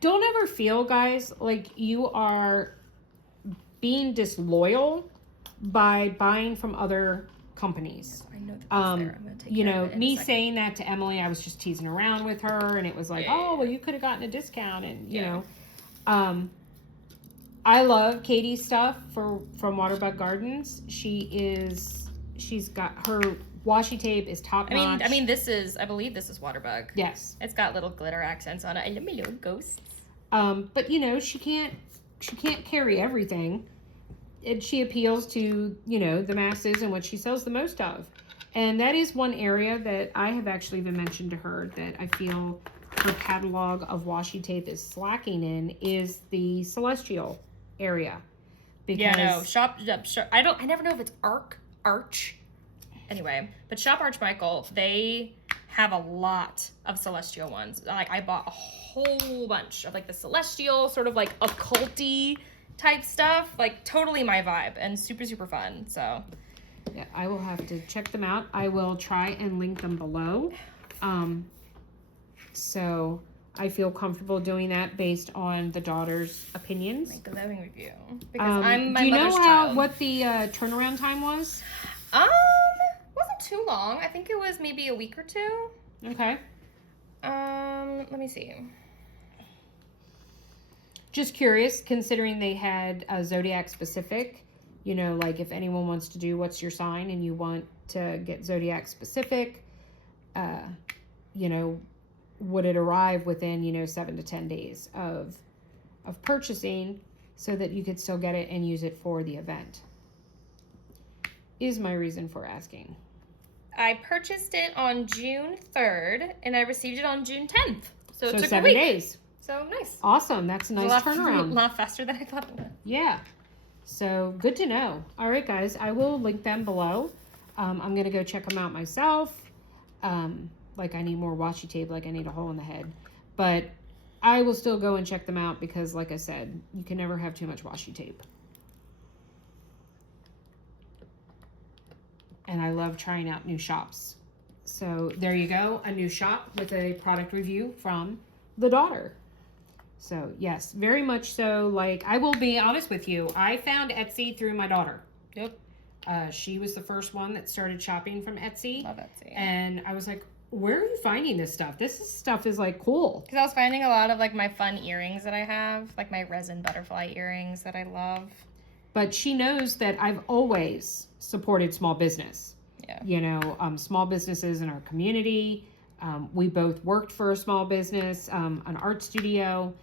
Don't ever feel, guys, like you are being disloyal by buying from other companies. I know that that's there. I'm gonna take You care know, of it in a me second. saying that to Emily, I was just teasing around with her, and it was like, Yeah. oh, well, you could have gotten a discount, and you Yeah. know, I love Katie's stuff from Waterbug Gardens. She's got her washi tape is top notch. I believe this is Waterbug. Yes. It's got little glitter accents on it. I love my little ghosts. But you know, she can't carry everything. She appeals to, you know, the masses and what she sells the most of. And that is one area that I have actually even mentioned to her that I feel her catalog of washi tape is slacking in is the Celestial area. Because Shop. I never know if it's Arch. Anyway, but Shop Archmichael, they have a lot of celestial ones. Like I bought a whole bunch of like the celestial sort of like occulty type stuff. Like totally my vibe and super, super fun. So yeah, I will have to check them out. I will try and link them below. So I feel comfortable doing that based on the daughter's opinions. my glowing review. Because I'm my do you mother's know child. what the turnaround time was? Wasn't too long. I think it was maybe a week or two. Okay. Let me see. Just curious, considering they had a zodiac specific, you know, like if anyone wants to do what's your sign and you want to get zodiac specific, you know, would it arrive within, you know, 7 to 10 days of purchasing so that you could still get it and use it for the event? Is my reason for asking. I purchased it on June 3rd and I received it on June 10th. So it took 7 a week. days. So nice. Awesome. That's a nice turnaround. A lot faster than I thought it would. Yeah. So good to know. All right, guys. I will link them below. I'm going to go check them out myself. Like I need more washi tape, like I need a hole in the head. But I will still go and check them out because, like I said, you can never have too much washi tape. And I love trying out new shops. So there you go, a new shop with a product review from the daughter. So yes, very much so. Like, I will be honest with you, I found Etsy through my daughter. Yep. She was the first one that started shopping from Etsy. Love Etsy. And I was like, where are you finding this stuff? Stuff is like cool. Because I was finding a lot of like my fun earrings that I have, like my resin butterfly earrings that I love. But she knows that I've always supported small business. Yeah. You know, small businesses in our community. We both worked for a small business, an art studio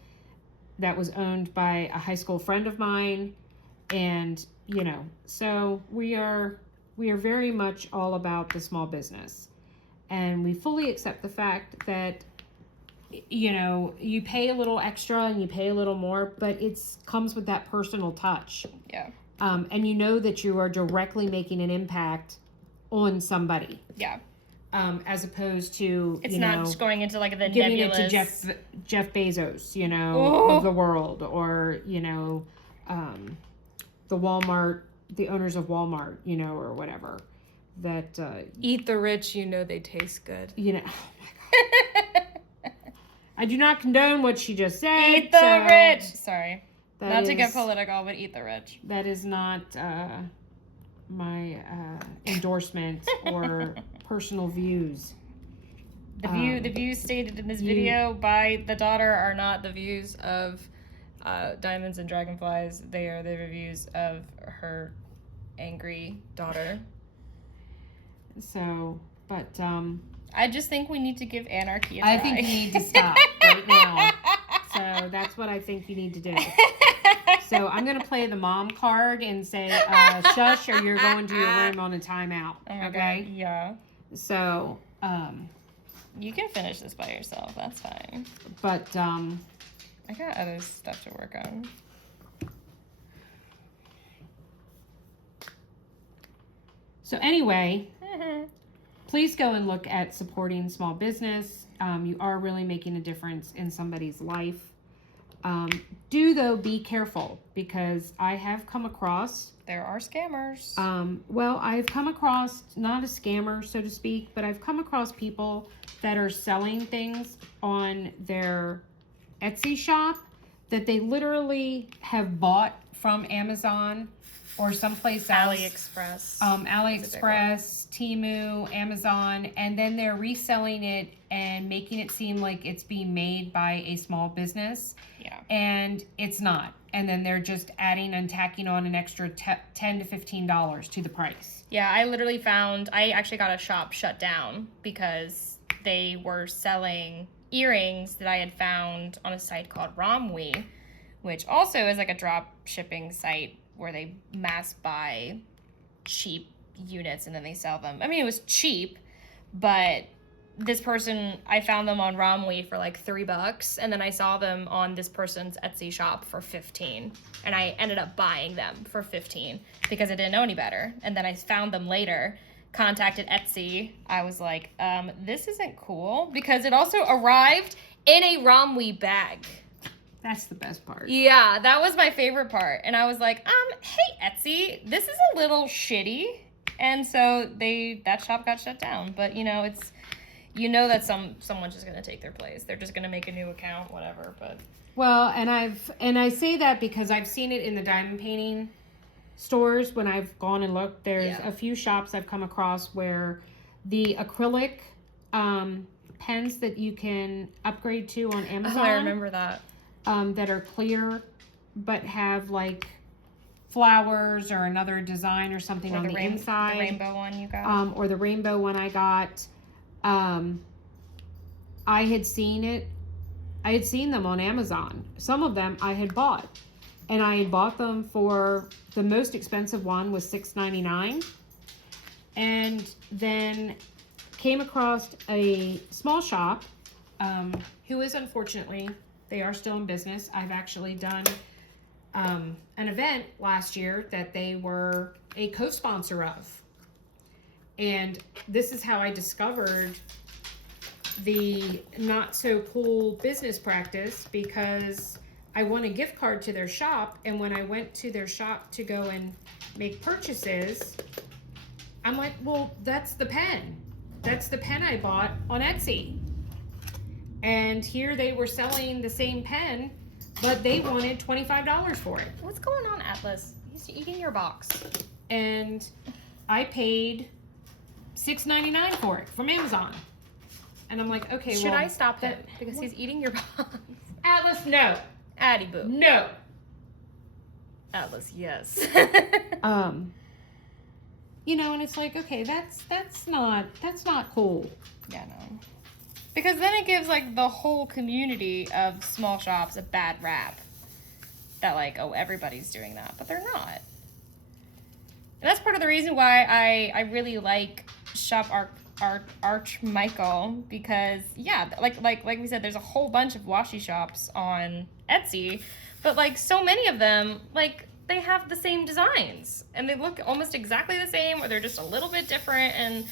that was owned by a high school friend of mine. And, you know, so we are very much all about the small business. And we fully accept the fact that, you know, you pay a little extra and you pay a little more, but it's comes with that personal touch. Yeah. And you know that you are directly making an impact on somebody. Yeah. As opposed to, It's you not know, just going into like the giving nebulous... it to Jeff Bezos, you know, Oh. of the world, or, you know, the Walmart, the owners of Walmart, you know, or whatever. That Eat the rich, you know they taste good. you know, oh my God. I do not condone what she just said. Eat the rich. Sorry. that Not to get is- political, but eat the rich. That is not my endorsement or personal views. The views stated in this video by the daughter are not the views of Diamonds and Dragonflies. They are the reviews of her angry daughter. So, but I just think we need to give anarchy a try. I think you need to stop right now. So that's what I think you need to do. So I'm going to play the mom card and say, shush, or you're going to your room on a timeout. Oh my Okay? God, yeah. So, You can finish this by yourself. That's fine. but, I got other stuff to work on. so anyway, please go and look at supporting small business. You are really making a difference in somebody's life. Though, be careful, because I have come across, There are scammers. well, I've come across, not a scammer, so to speak, but I've come across people that are selling things on their Etsy shop that they literally have bought from Amazon or someplace else. AliExpress. AliExpress, Temu, Amazon, and then they're reselling it and making it seem like it's being made by a small business. Yeah. And it's not. And then they're just adding and tacking on an extra $10 to $15 to the price. Yeah, I actually got a shop shut down because they were selling earrings that I had found on a site called Romwe, which also is like a drop shipping site where they mass buy cheap units and then they sell them. I mean, it was cheap, but this person, I found them on Romwe for like $3, and then I saw them on this person's Etsy shop for $15, and I ended up buying them for $15 because I didn't know any better. And then I found them later contacted Etsy, I was like, this isn't cool, because it also arrived in a Romwe bag. That's the best part. Yeah, that was my favorite part. And I was like, hey, Etsy, this is a little shitty. And so that shop got shut down. But, it's, that someone's just going to take their place. They're just going to make a new account, whatever. But well, and I say that because I've seen it in the diamond painting stores when I've gone and looked. There's a few shops I've come across where the acrylic pens that you can upgrade to on Amazon. Oh, I remember that. That are clear but have like flowers or another design or something or on the inside. The rainbow one you got. Or the rainbow one I got. I had seen them on Amazon. Some of them I had bought. And I had bought them for, the most expensive one was $6.99. And then came across a small shop who is, unfortunately, they are still in business. I've actually done an event last year that they were a co-sponsor of. And this is how I discovered the not so cool business practice, because I won a gift card to their shop, and when I went to their shop to go and make purchases, I'm like, well, that's the pen. That's the pen I bought on Etsy. And here they were selling the same pen, but they wanted $25 for it. What's going on, Atlas? He's eating your box. And I paid $6.99 for it from Amazon. And I'm like, okay, Should I stop him? Because he's eating your box. Atlas, no. Addie boo. No. Atlas, yes. And it's like, okay, that's not cool. Yeah, no. Because then it gives like the whole community of small shops a bad rap. That like, oh, everybody's doing that, but they're not. And that's part of the reason why I really like Shop Art Michael, because yeah, like we said, there's a whole bunch of washi shops on Etsy, but like so many of them, like they have the same designs and they look almost exactly the same, or they're just a little bit different. And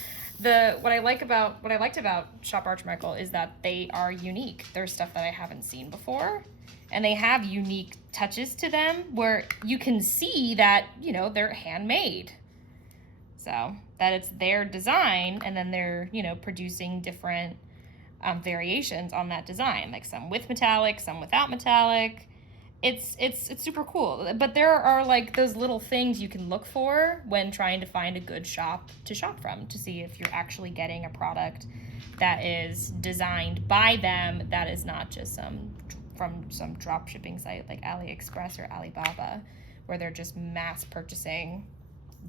what I liked about Shop Art Michael is that they are unique. There's stuff that I haven't seen before, and they have unique touches to them where you can see that they're handmade. So that it's their design, and then they're, producing different variations on that design, like some with metallic, some without metallic. It's super cool. But there are like those little things you can look for when trying to find a good shop to shop from, to see if you're actually getting a product that is designed by them, that is not just from some drop shipping site like AliExpress or Alibaba, where they're just mass purchasing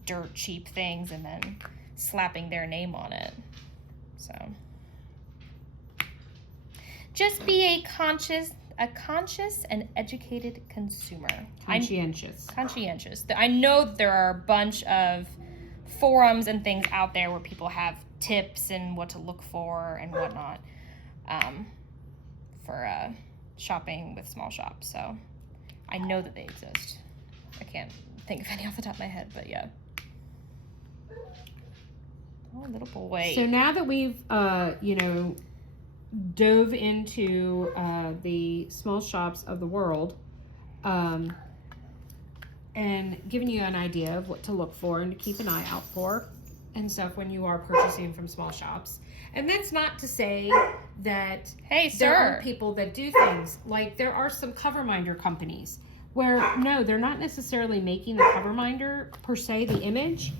dirt cheap things and then slapping their name on it. So just be a conscious and educated consumer. Conscientious. I know there are a bunch of forums and things out there where people have tips and what to look for and whatnot for shopping with small shops. So I know that they exist. I can't think of any off the top of my head, but yeah. Oh, little boy. So now that we've, dove into the small shops of the world, and given you an idea of what to look for and to keep an eye out for and stuff when you are purchasing from small shops. And that's not to say that there aren't people that do things. Like there are some cover minder companies where, no, they're not necessarily making the cover minder per se, the image,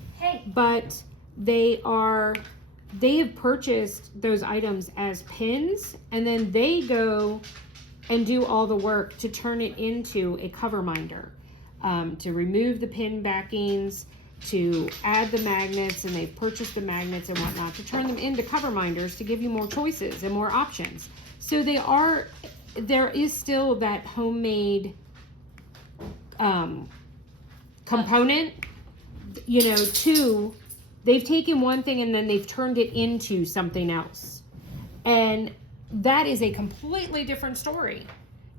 but they have purchased those items as pins, and then they go and do all the work to turn it into a cover minder, to remove the pin backings, to add the magnets, and they've purchased the magnets and whatnot to turn them into cover minders to give you more choices and more options. So there is still that homemade component, to, they've taken one thing and then they've turned it into something else. And that is a completely different story.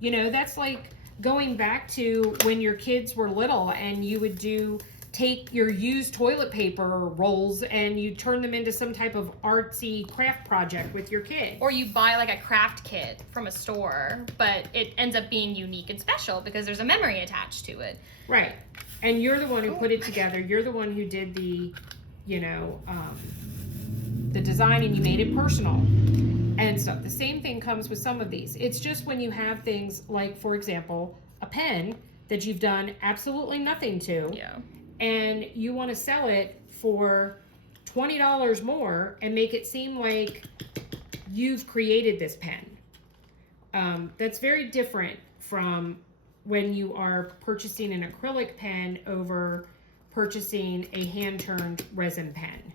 That's like going back to when your kids were little and you would do take your used toilet paper rolls and you turn them into some type of artsy craft project with your kid. Or you buy like a craft kit from a store, but it ends up being unique and special because there's a memory attached to it. Right. And you're the one who put it together. You're the one who did the, the design, and you made it personal and stuff. The same thing comes with some of these. It's just when you have things like, for example, a pen that you've done absolutely nothing to. Yeah. And you want to sell it for $20 more and make it seem like you've created this pen. That's very different from when you are purchasing an acrylic pen over purchasing a hand-turned resin pen.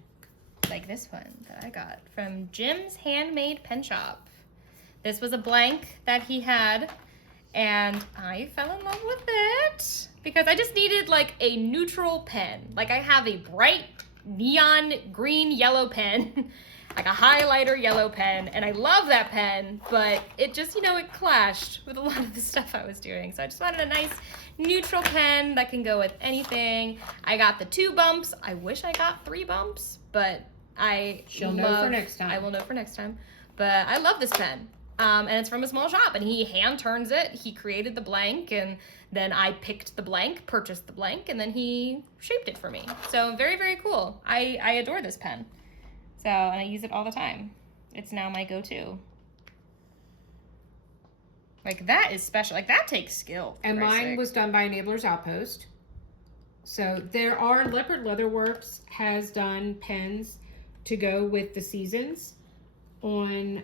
Like this one that I got from Jim's Handmade Pen Shop. This was a blank that he had, and I fell in love with it because I just needed like a neutral pen. Like I have a bright neon green yellow pen, like a highlighter yellow pen, and I love that pen, but it just, it clashed with a lot of the stuff I was doing. So I just wanted a nice neutral pen that can go with anything. I got the 2 bumps. I wish I got 3 bumps, but She'll know for next time. I will know for next time. But I love this pen. And it's from a small shop, and he hand turns it. He created the blank, and then I picked the blank, purchased the blank, and then he shaped it for me. So very, very cool. I adore this pen. So, and I use it all the time. It's now my go-to. Like, that is special. Like, that takes skill. And mine was done by Enablers Outpost. So there are, Leopard Leatherworks has done pens to go with the seasons on,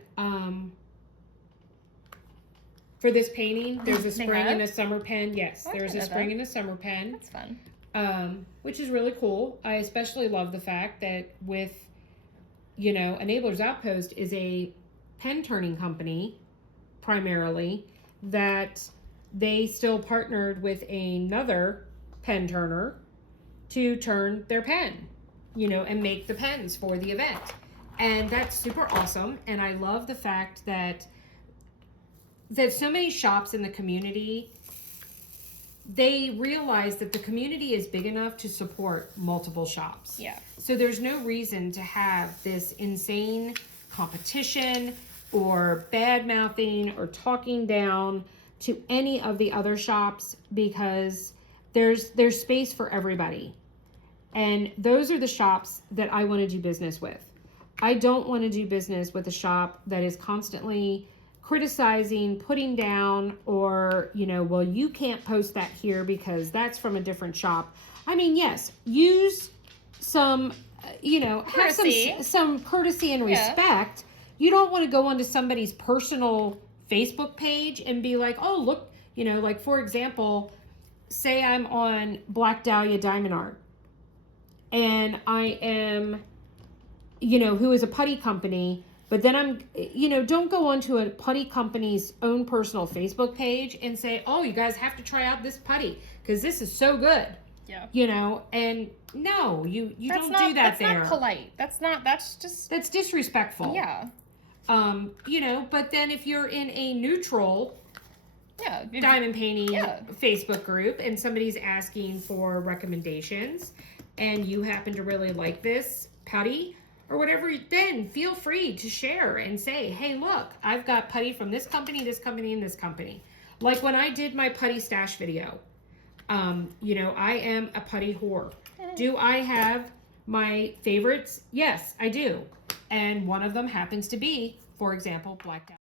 for this painting. There's a spring and a summer pen. Yes, there's a spring and a summer pen. That's fun. Which is really cool. I especially love the fact that with, Enablers Outpost is a pen turning company primarily, that they still partnered with another pen turner to turn their pen, and make the pens for the event. And that's super awesome. And I love the fact that so many shops in the community, they realize that the community is big enough to support multiple shops. Yeah. So there's no reason to have this insane competition or bad mouthing or talking down to any of the other shops, because there's space for everybody. And those are the shops that I want to do business with. I don't want to do business with a shop that is constantly criticizing, putting down, or, well, you can't post that here because that's from a different shop. I mean, yes, use some, Courtesy. have some courtesy and respect. You don't want to go onto somebody's personal Facebook page and be like, oh, look, like, for example, say I'm on Black Dahlia Diamond Art, and I am, who is a putty company, but then I'm, don't go onto a putty company's own personal Facebook page and say, oh, you guys have to try out this putty because this is so good. Yeah. And no, you don't do that there. That's not polite. That's disrespectful. Yeah. But then if you're in a neutral diamond painting Facebook group and somebody's asking for recommendations and you happen to really like this putty or whatever, then feel free to share and say, hey, look, I've got putty from this company, and this company. Like when I did my putty stash video, I am a putty whore. Do I have my favorites? Yes, I do. And one of them happens to be, for example, Black Dahlia.